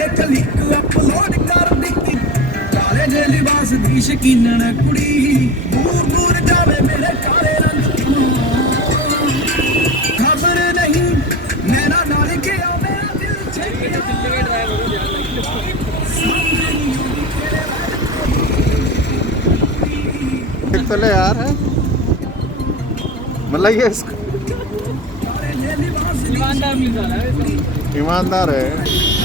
एक link upload कर दी काले जे लिबास दी शकीनन कुड़ी दूर दूर जावे मेरे काले रंग तो खबर नहीं मेरा डाल के आ मेरा दिल देख तो ले यार है मतलब ये इसको काले जे लिबास ईमानदार मिल रहा है ईमानदार है।